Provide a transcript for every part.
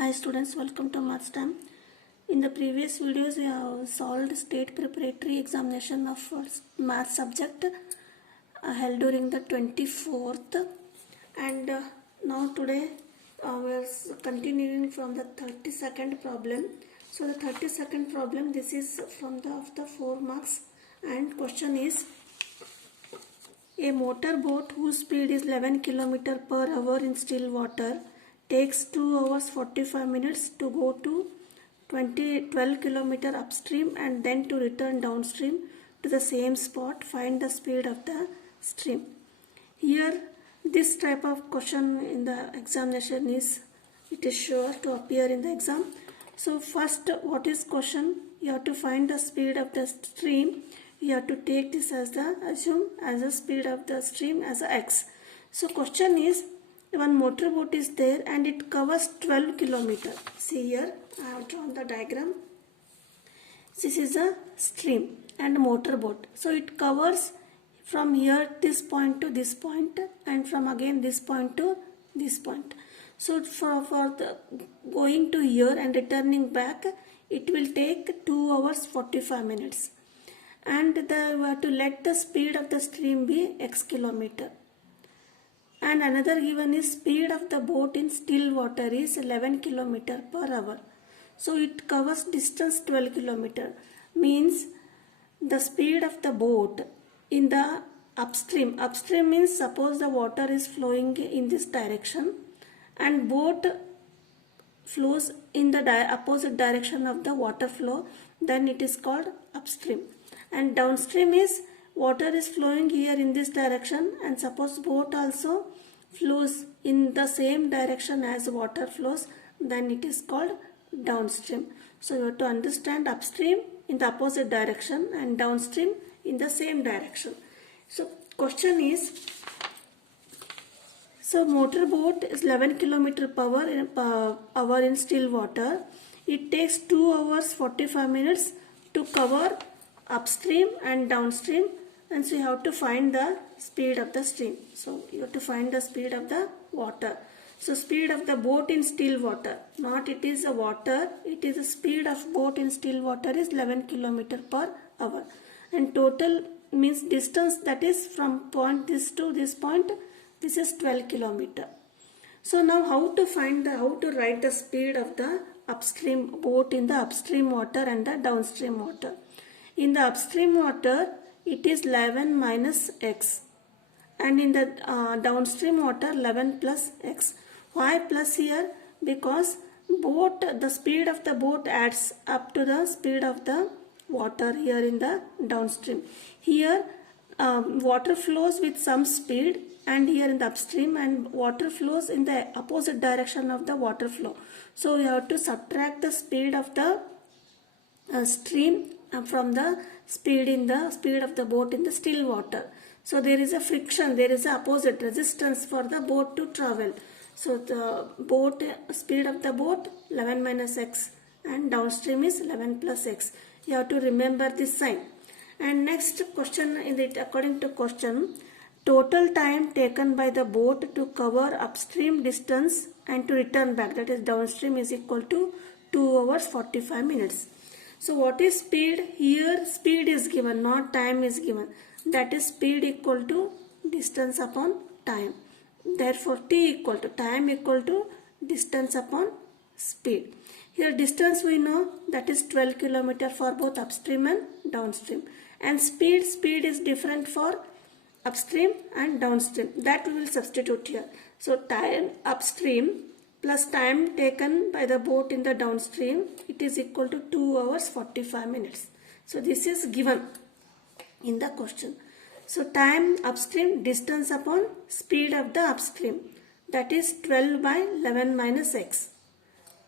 Hi students, welcome to Maths. In the previous videos, we have solved state preparatory examination of math subject held during the 24th, and now today we are continuing from the 32nd problem. So the 32nd problem, this is from the 4 marks, and question is: a motor boat whose speed is 11 km per hour in still water takes 2 hours 45 minutes to go to 12 km upstream and then to return downstream to the same spot. Find the speed of the stream. Here, this type of question in the examination is sure to appear in the exam. So first, what is question? You have to find the speed of the stream. You have to take this as assume as the speed of the stream as a x. So question is, one motor boat is there and it covers 12 km. See here, I have drawn the diagram. This is a stream and motor boat. So it covers from here this point to this point, and from again this point to this point. So for the going to here and returning back, it will take 2 hours 45 minutes. And we have to let the speed of the stream be x kilometer. And another given is speed of the boat in still water is 11 km per hour. So it covers distance 12 km. Means the speed of the boat in the upstream. Upstream means suppose the water is flowing in this direction and boat flows in the opposite direction of the water flow, then it is called upstream. And downstream is water is flowing here in this direction, and suppose boat also flows in the same direction as water flows, then it is called downstream. So you have to understand upstream in the opposite direction and downstream in the same direction. So question is, so motor boat is 11 km per hour in still water. It takes 2 hours 45 minutes to cover upstream and downstream, and so you have to find the speed of the stream. So you have to find the speed of the water. So speed of the boat in still water, not it is a water, it is the speed of boat in still water is 11 km per hour. And total means distance, that is from point this to this point, this is 12 km. So now how to write the speed of the upstream boat in the upstream water and the downstream water. In the upstream water, it is 11 minus x, and in the downstream water 11 plus x. Why plus here? Because the speed of the boat adds up to the speed of the water here in the downstream. Here water flows with some speed, and here in the upstream, and water flows in the opposite direction of the water flow. So you have to subtract the speed of the stream from the speed of the boat in the still water. So there is a friction, there is a opposite resistance for the boat to travel. So the speed of the boat 11 minus x, and downstream is 11 plus x. You have to remember this sign. And next question, according to question, total time taken by the boat to cover upstream distance and to return back, that is downstream, is equal to 2 hours 45 minutes. So what is speed? Here speed is given, not time is given. That is speed equal to distance upon time. Therefore T equal to time equal to distance upon speed. Here distance we know, that is 12 km for both upstream and downstream. And speed is different for upstream and downstream. That we will substitute here. So time upstream plus time taken by the boat in the downstream, it is equal to 2 hours 45 minutes. So this is given in the question. So time upstream, distance upon speed of the upstream, that is 12 by 11 minus x,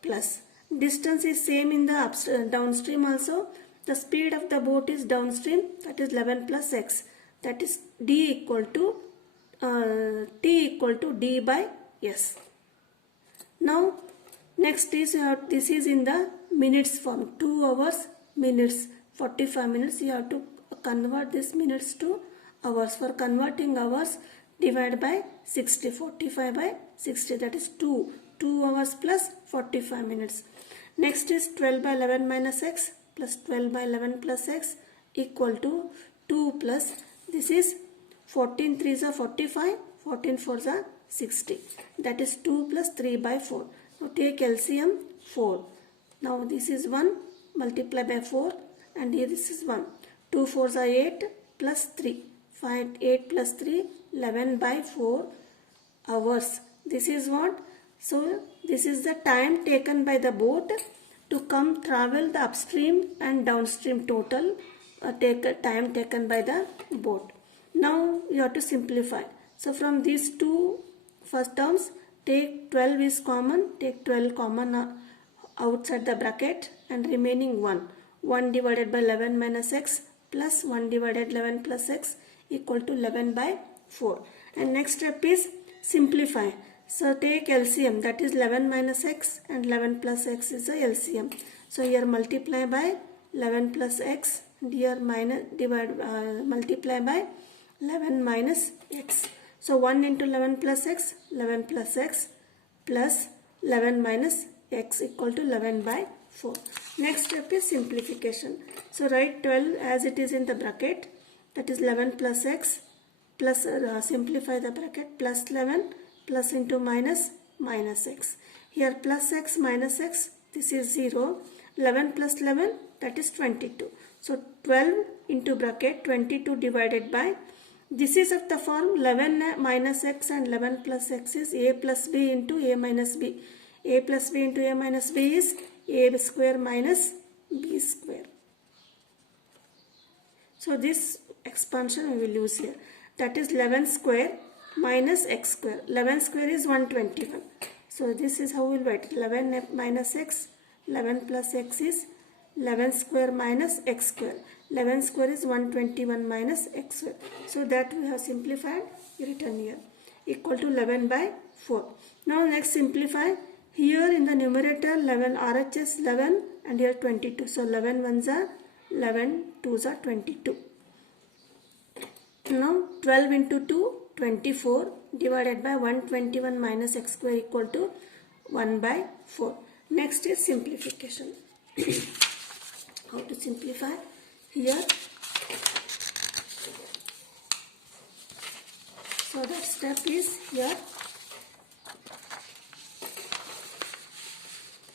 plus distance is same in the downstream also. The speed of the boat is downstream, that is 11 plus x, that is T equal to D by S. Now next is this is in the minutes form, 2 hours minutes 45 minutes. You have to convert this minutes to hours. For converting hours, divide by 60, 45 by 60, that is 2 2 hours plus 45 minutes. Next is 12 by 11 minus x plus 12 by 11 plus x equal to 2 plus, this is 14 3s are 45, 14 4s are 60. That is 2 plus 3 by 4. Now take LCM 4. Now this is 1, multiply by 4, and here this is 1. 2 4s are 8 plus 3. 5, 8 plus 3, 11 by 4 hours. This is what? So this is the time taken by the boat to come travel the upstream and downstream total time taken by the boat. Now you have to simplify. So from these two first terms, take 12 is common, take 12 common outside the bracket, and remaining 1. 1 divided by 11 minus x plus 1 divided 11 plus x equal to 11 by 4. And next step is simplify. So take LCM, that is 11 minus x, and 11 plus x is the LCM. So here multiply by 11 plus x, and here multiply by 11 minus x. So 1 into 11 plus x, 11 plus x plus 11 minus x equal to 11 by 4. Next step is simplification. So write 12 as it is in the bracket, that is 11 plus x plus simplify the bracket, plus 11 plus into minus minus x. Here plus x minus x, this is 0. 11 plus 11, that is 22. So 12 into bracket 22 divided by, this is of the form 11 minus x and 11 plus x is a plus b into a minus b. A plus b into a minus b is a square minus b square. So this expansion we will use here. That is 11 square minus x square. 11 square is 121. So this is how we will write. 11 minus x, 11 plus x is 11 square minus x square. 11 square is 121 minus x square. So that we have simplified, written here. Equal to 11 by 4. Now next simplify. Here in the numerator 11, RHS 11 and here 22. So 11 ones are 11, 2s are 22. Now 12 into 2, 24 divided by 121 minus x square equal to 1 by 4. Next is simplification. How to simplify? Here, so that step is here.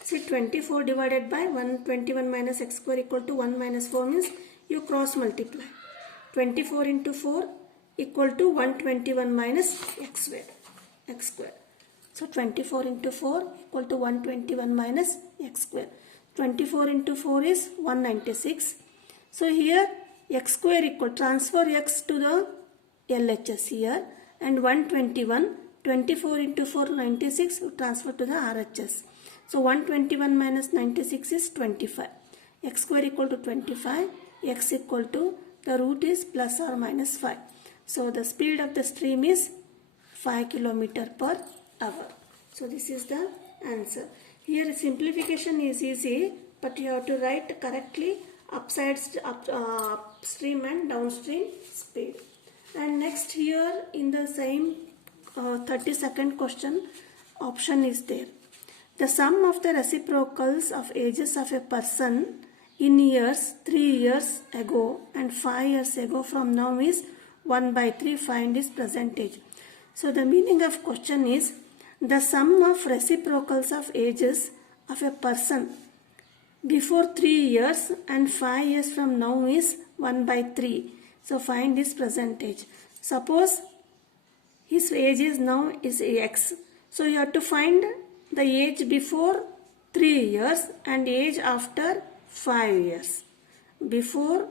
See, 24 divided by 121 minus x square equal to 1 minus 4 means you cross multiply. 24 into 4 equal to 121 minus x square. So 24 into 4 equal to 121 minus x square. 24 into 4 is 196. So here x square equal, transfer x to the LHS here, and 121, 24 into 4 96, transfer to the RHS. So 121 minus 96 is 25. X square equal to 25, x equal to, the root is plus or minus 5. So the speed of the stream is 5 km per hour. So this is the answer. Here simplification is easy, but you have to write correctly upstream and downstream speed. And next here in the same 32nd question, option is there. The sum of the reciprocals of ages of a person in years 3 years ago and 5 years ago from now is 1 by 3. Find its percentage. So the meaning of question is, the sum of reciprocals of ages of a person before 3 years and 5 years from now is 1 by 3. So find this percentage. Suppose his age is now is x. So you have to find the age before 3 years and age after 5 years. Before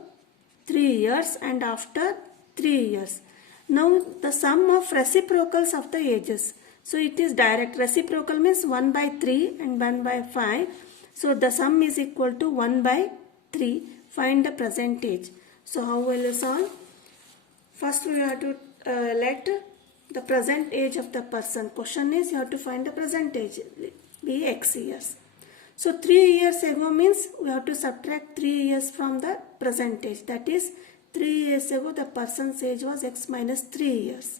3 years and after 3 years. Now the sum of reciprocals of the ages. So it is direct. Reciprocal means 1 by 3 and 1 by 5. So the sum is equal to 1 by 3. Find the percentage. So how will you solve? First we have to let the present age of the person. Question is you have to find the percentage. Be x years. So 3 years ago means we have to subtract 3 years from the percentage. That is 3 years ago the person's age was x minus 3 years.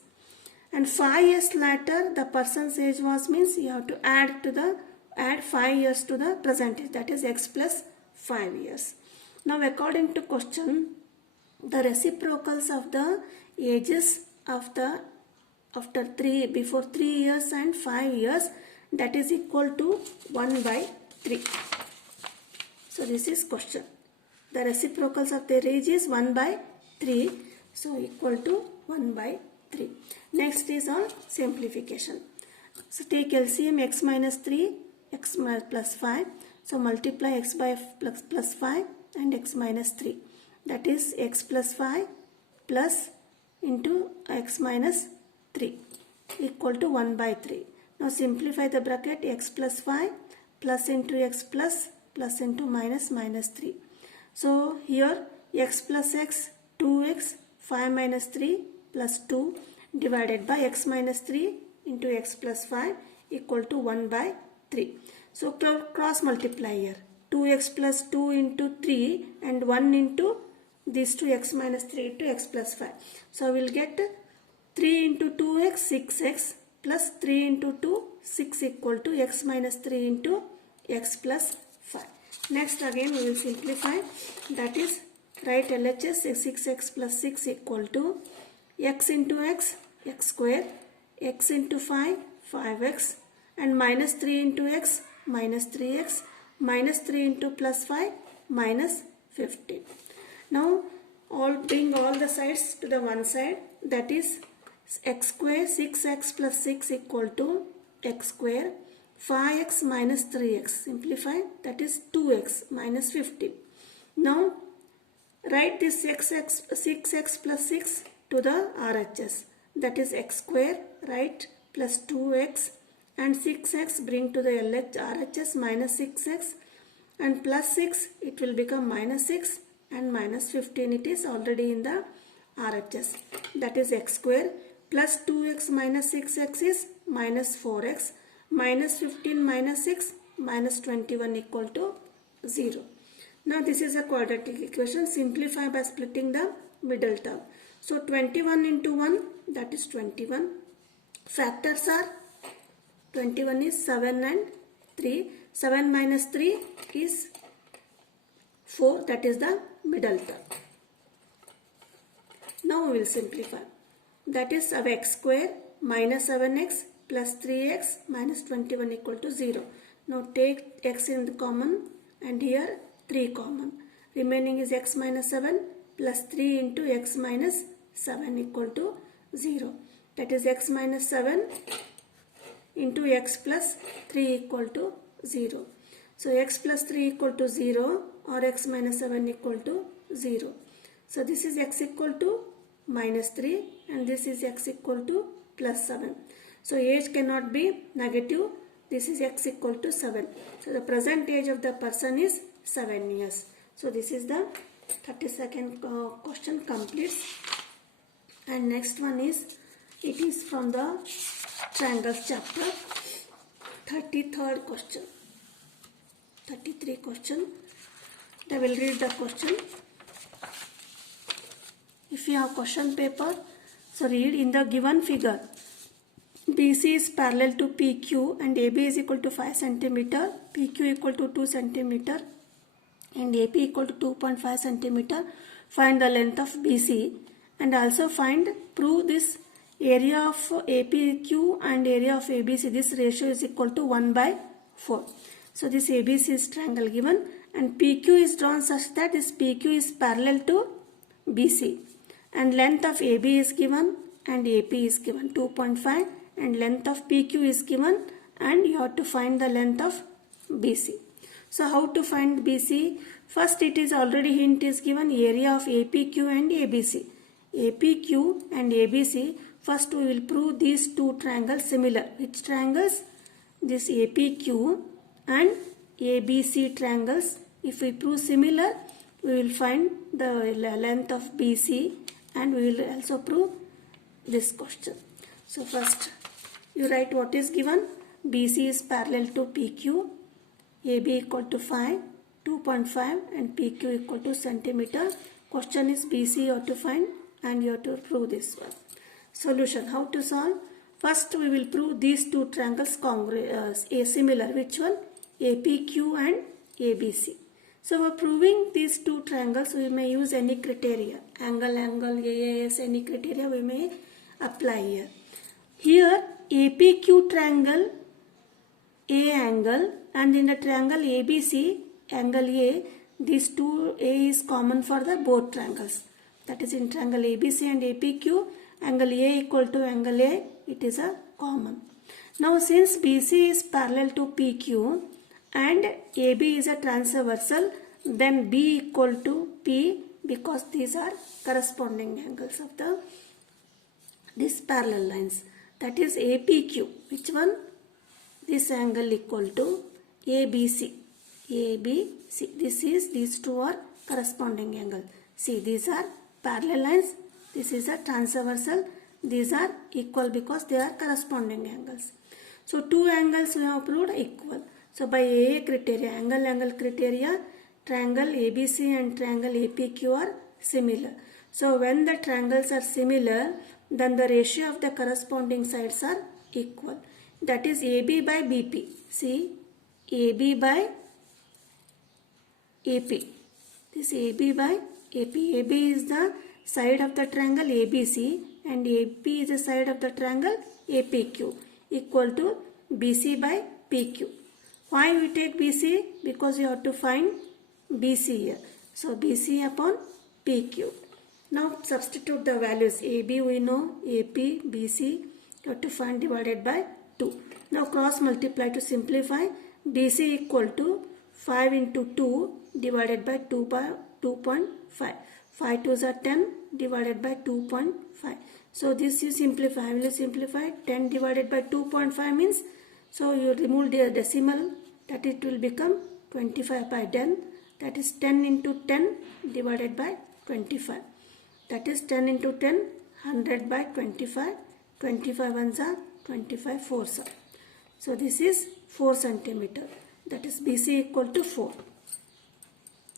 and 5 years later the person's age was, means you have to add 5 years to the present age, that is x plus 5 years. Now according to question, the reciprocals of the ages of the before 3 years and 5 years, that is equal to 1 by 3. So this is question. The reciprocals of their age is 1 by 3. So equal to 1 by 3. Next is on simplification. So take LCM x minus 3, x plus 5. So multiply x by plus 5 and x minus 3. That is x plus 5 plus into x minus 3 equal to 1 by 3. Now simplify the bracket, x plus 5 plus into x plus into minus 3. So here x plus x, 2x, 5 minus 3 plus 2 divided by x minus 3 into x plus 5 equal to 1 by 3. So cross multiply here. 2x plus 2 into 3 and 1 into these two, x minus 3 into x plus 5. So we will get 3 into 2x, 6x plus 3 into 2, 6 equal to x minus 3 into x plus 5. Next again we will simplify, that is write LHS 6x plus 6 equal to x into x, x square, x into 5, 5x, and minus 3 into x, minus 3x, minus 3 into plus 5, minus 15. Now bring all the sides to the one side, that is x square, 6x plus 6 equal to x square, 5x minus 3x, simplify, that is 2x minus 15. Now write this 6x plus 6 to the RHS, that is x square, right, plus 2x and 6x bring to the RHS, minus 6x and plus 6, it will become minus 6 and minus 15, it is already in the RHS, that is x square plus 2x minus 6x is minus 4x, minus 15 minus 6 minus 21 equal to 0. Now this is a quadratic equation. Simplify by splitting the middle term. So 21 into 1, that is 21. Factors are 21 is 7 and 3. 7 minus 3 is 4, that is the middle term. Now we will simplify. That is of x square minus 7x plus 3x minus 21 equal to 0. Now take x in the common and here 3 common. Remaining is x minus 7 plus 3 into x minus 7 equal to 0. That is x minus 7 into x plus 3 equal to 0. So x plus 3 equal to 0 or x minus 7 equal to 0. So this is x equal to minus 3 and this is x equal to plus 7. So age cannot be negative. This is x equal to 7. So the present age of the person is 7 years. So this is the 32nd question completes. And next one is, it is from the triangles chapter. 33rd question. 33 question. I will read the question. If you have question paper, so read. In the given figure, BC is parallel to PQ and AB is equal to 5 cm, PQ equal to 2 cm and AP equal to 2.5 cm. Find the length of BC and also prove this area of APQ and area of ABC. This ratio is equal to 1 by 4. So this ABC is triangle given and PQ is drawn such that this PQ is parallel to BC. And length of AB is given and AP is given 2.5 and length of PQ is given and you have to find the length of BC. So how to find BC? First it is already hint is given, area of APQ and ABC. APQ and ABC, first we will prove these two triangles similar. Which triangles? This APQ and ABC triangles. If we prove similar, we will find the length of BC and we will also prove this question. So first you write what is given. BC is parallel to PQ, AB equal to 5, 2.5 and PQ equal to centimeter. Question is BC you have to find and you have to prove this one. Solution. How to solve? First we will prove these two triangles similar. Which one? APQ and ABC. So for proving these two triangles we may use any criteria. Angle, AAS, any criteria we may apply here. Here APQ triangle, A angle, and in the triangle ABC, angle A, these two A is common for the both triangles. That is in triangle ABC and APQ, angle A equal to angle A, it is a common. Now since BC is parallel to PQ and AB is a transversal, then B equal to P, because these are corresponding angles of these parallel lines. That is APQ. Which one? This angle equal to ABC. ABC. These two are corresponding angle. See, these are parallel lines. This is a transversal. These are equal because they are corresponding angles. So two angles we have proved equal. So by AA criteria, angle criteria, triangle ABC and triangle APQ are similar. So when the triangles are similar, then the ratio of the corresponding sides are equal. That is AB by BP. See, AB by AP. This AB by AP. AB is the side of the triangle ABC and AP is the side of the triangle APQ, equal to BC by PQ. Why we take BC? Because we have to find BC here. So BC upon PQ. Now substitute the values. AB we know, AP, BC, you have to find divided by 2. Now cross multiply to simplify. BC equal to 5 into 2 divided by 2 by 2.5. 5 2s are 10 divided by 2.5. So this you simplify. Will you simplify? 10 divided by 2.5 means, so you remove the decimal, that it will become 25 by 10. That is 10 into 10 divided by 25. That is 10 into 10, 100 by 25. 25 ones are 25 fours are. So this is 4 centimeter. That is BC equal to 4.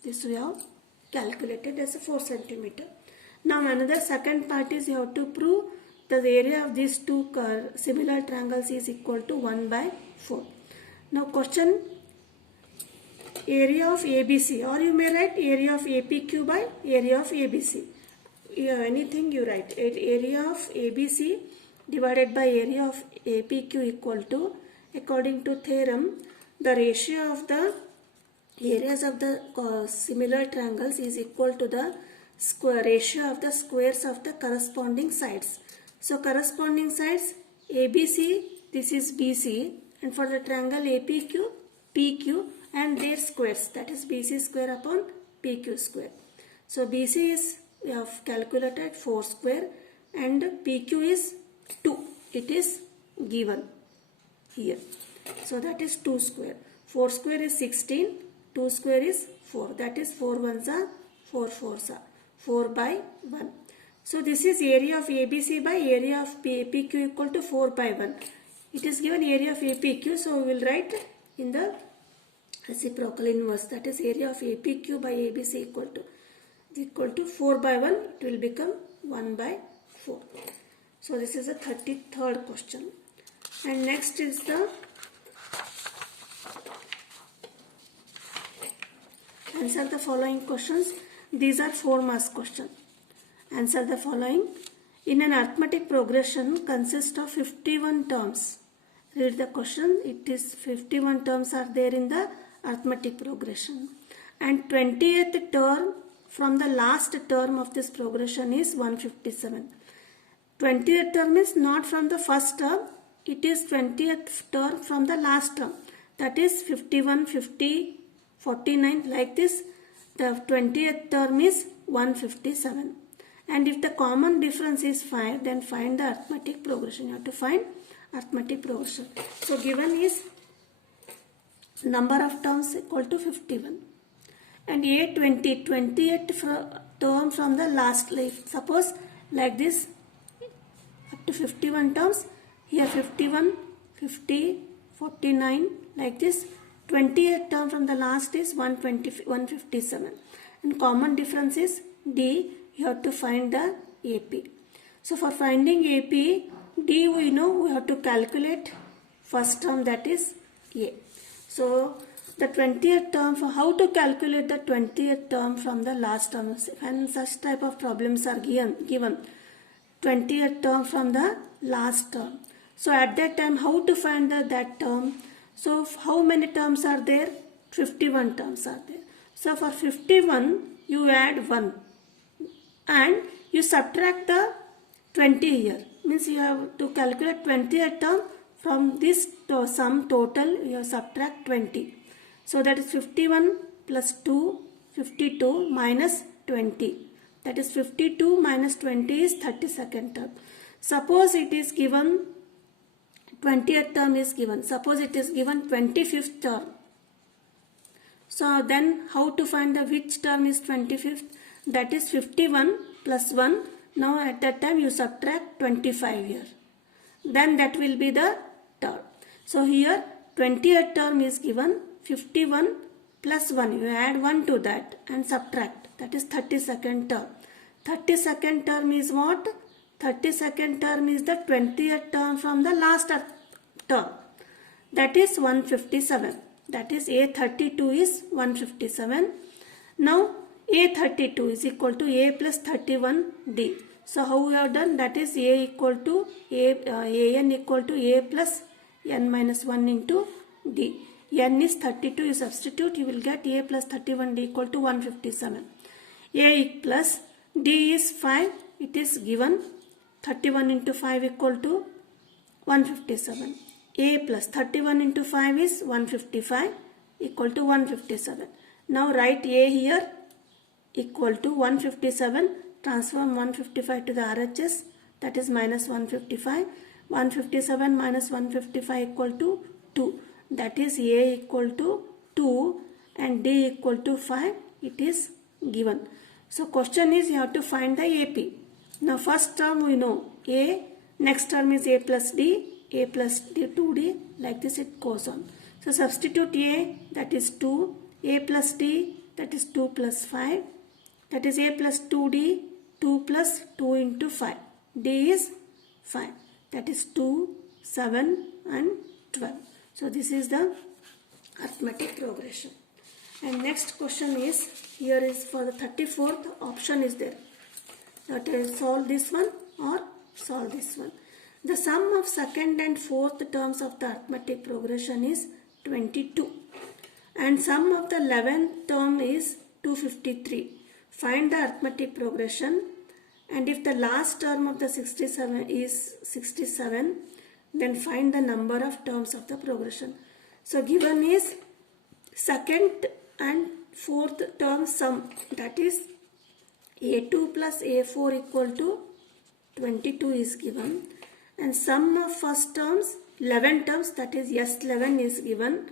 This we have calculated as a 4 centimeter. Now another second part is you have to prove the area of these two similar triangles is equal to 1 by 4. Now question, area of ABC, or you may write area of APQ by area of ABC. Anything you write. Area of ABC divided by area of APQ equal to, according to theorem, the ratio of the areas of the similar triangles is equal to the ratio of the squares of the corresponding sides. So corresponding sides ABC, this is BC, and for the triangle APQ, PQ and their squares, that is BC square upon PQ square. So BC is, we have calculated 4 square and PQ is 2. It is given here. So that is 2 square. 4 square is 16. 2 square is 4. That is 4 ones are 4 fours are 4 by 1. So this is area of ABC by area of PQ equal to 4 by 1. It is given area of APQ, so we will write in the reciprocal inverse, that is area of APQ by ABC equal to 4 by 1. It will become 1 by 4. So this is the 33rd question. And next is the answer the following questions. These are 4 marks question. Answer the following. In an arithmetic progression consists of 51 terms. Read the question. It is 51 terms are there in the arithmetic progression. And 20th term from the last term of this progression is 157. 20th term is not from the first term. It is 20th term from the last term. That is 51, 50, 49 like this. The 20th term is 157. And if the common difference is 5, then find the arithmetic progression. You have to find arithmetic progression. So given is number of terms equal to 51. And A20, 20th term from the last life. Suppose like this, up to 51 terms. Here 51, 50, 49 like this. 20th term from the last is 157. And common difference is D. You have to find the AP. So for finding AP, D we know we have to calculate first term, that is A. So the 20th term, for how to calculate the 20th term from the last term, when such type of problems are given 20th term from the last term. So at that time, how to find that term? So how many terms are there? 51 terms are there. So for 51, you add 1 and you subtract the 20 here. Means you have to calculate 20th term from this sum total, you have subtract 20. So that is 51 plus 2, 52 minus 20. That is 52 minus 20 is 32nd term. Suppose it is given 20th term is given. Suppose it is given 25th term. So then how to find the which term is 25th? That is 51 plus 1. Now at that time you subtract 25 here. Then that will be the term. So here 20th term is given 51 plus 1. You add 1 to that and subtract. That is 32nd term. 32nd term is what? 32nd term is the 20th term from the last term. That is 157. That is A32 is 157. Now A32 is equal to A plus 31D. So how we have done? That is A equal to AN equal to A plus N minus 1 into D. N is 32, you substitute, you will get A plus 31D equal to 157. A plus D is 5, it is given 31 into 5 equal to 157. A plus 31 into 5 is 155 equal to 157. Now write A here equal to 157. Transform 155 to the RHS, that is minus 155. 157 minus 155 equal to 2. That is A equal to 2 and D equal to 5. It is given. So question is you have to find the AP. Now first term we know A, next term is A plus D, A plus D 2D, like this it goes on. So substitute A, that is 2, A plus D, that is 2 plus 5, that is A plus 2D, 2 plus 2 into 5. D is 5, that is 2, 7 and 12. So this is the arithmetic progression. And next question is, here is for the 34th option is there. That is solve this one or solve this one. The sum of second and fourth terms of the arithmetic progression is 22. And sum of the 11th term is 253. Find the arithmetic progression, and if the last term of the 67 is 67, then find the number of terms of the progression. So given is second and fourth term sum, that is A2 plus A4 equal to 22 is given, and sum of first terms 11 terms, that is S11 is given,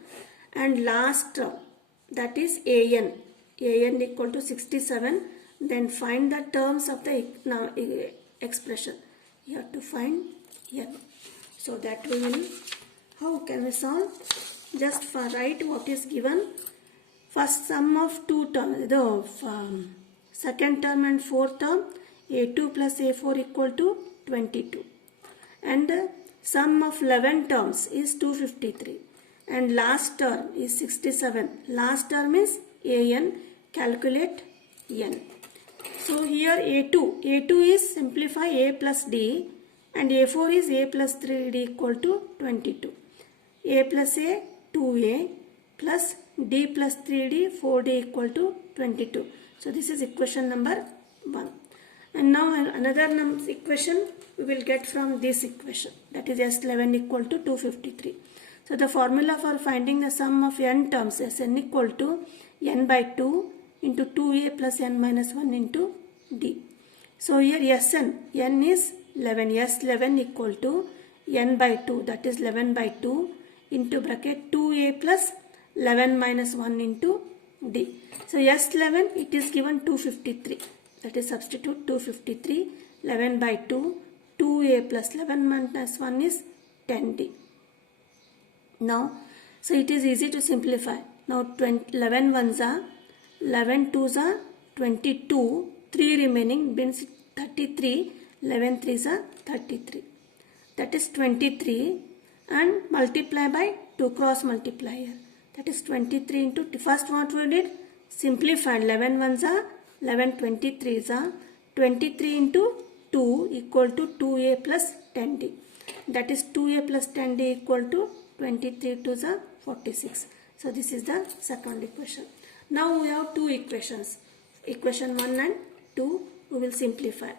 and last term, that is AN equal to 67. Then find the terms of the expression. You have to find N. So that we will, how can we solve? Just write what is given. First sum of two terms, the second term and fourth term, A2 plus A4 equal to 22. And sum of 11 terms is 253. And last term is 67. Last term is AN. Calculate N. So here A2 is simplify A plus D, and A4 is A plus 3D equal to 22. A plus A 2A plus D plus 3D 4D equal to 22. So this is equation number 1. And now another equation we will get from this equation, that is S11 equal to 253. So the formula for finding the sum of n terms is n equal to n by 2 into 2a plus n minus 1 into d. So here Sn, n is 11, S11 equal to n by 2, that is 11 by 2 into bracket 2a plus 11 minus 1 into d. So S11 it is given 253, that is substitute 253, 11 by 2, 2a plus 11 minus 1 is 10d. Now, so it is easy to simplify. Now 11 ones are 11 twos are 22, 3 remaining means 33, 11 3s are 33. That is 23 and multiply by 2 cross multiplier. That is 23 into, first what we did? Simplified. 11 ones are 11 23s are 23 into 2 equal to 2a plus 10d. That is 2a plus 10d equal to 23 2s are 46. So this is the second equation. Now we have two equations. Equation 1 and 2 we will simplify.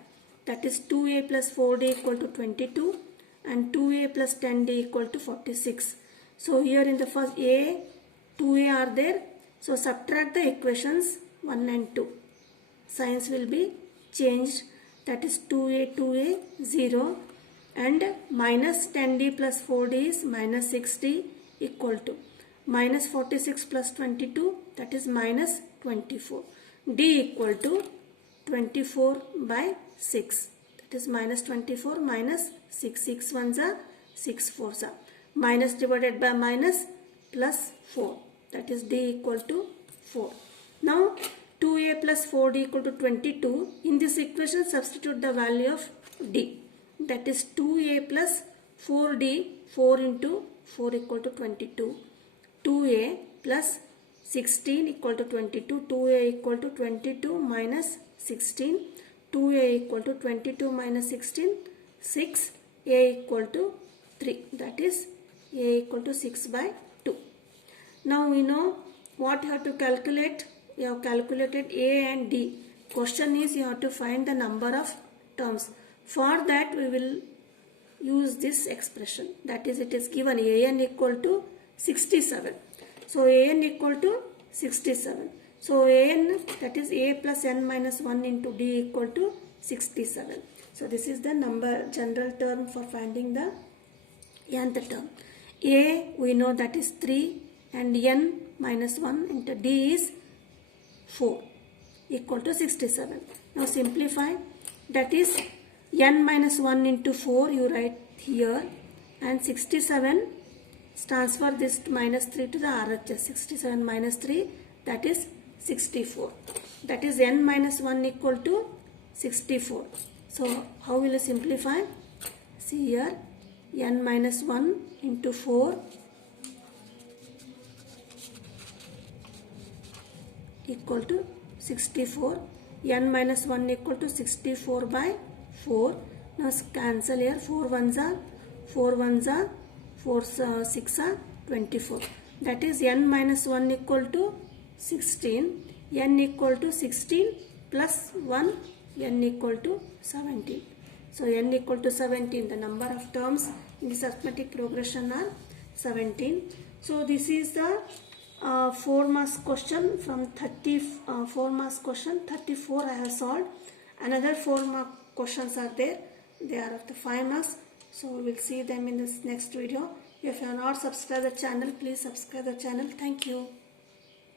That is 2a plus 4d equal to 22 and 2a plus 10d equal to 46. So here in the first a, 2a are there. So subtract the equations 1 and 2. Signs will be changed. That is 2a 0 and minus 10d plus 4d is minus 6d equal to minus 46 plus 22, that is minus 24. D equal to 24 by 6. That is minus 24 minus 6. 6 ones are 6 fours are. Minus divided by minus plus 4. That is D equal to 4. Now 2a plus 4d equal to 22. In this equation substitute the value of D. That is 2a plus 4d, 4 into 4 equal to 22. 2a plus 16 equal to 22. 2a equal to 22 minus 16. 2a equal to 22 minus 16. 6. A equal to 3. That is a equal to 6 by 2. Now we know what you have to calculate. You have calculated a and d. Question is you have to find the number of terms. For that we will use this expression. That is, it is given an equal to 67. So an equal to 67. So an, that is a plus n minus 1 into d equal to 67. So this is the number general term for finding the nth term. A we know that is 3 and n minus 1 into d is 4 equal to 67. Now simplify. That is n minus 1 into 4 you write here and 67 transfer this minus 3 to the RHS. 67 minus 3, that is 64. That is n minus 1 equal to 64. So how will you simplify? See here, n minus 1 into 4 equal to 64. N minus 1 equal to 64 by 4. Now cancel here. 4 ones are 4 6 are 24. That is n minus 1 equal to 16. N equal to 16 plus 1, n equal to 17. So n equal to 17. The number of terms in this arithmetic progression are 17. So this is the 4 marks question from 4 marks question. 34 I have solved. Another 4 mark questions are there. They are of the 5 marks. So we will see them in this next video. If you are not subscribed the channel, please subscribe the channel. Thank you.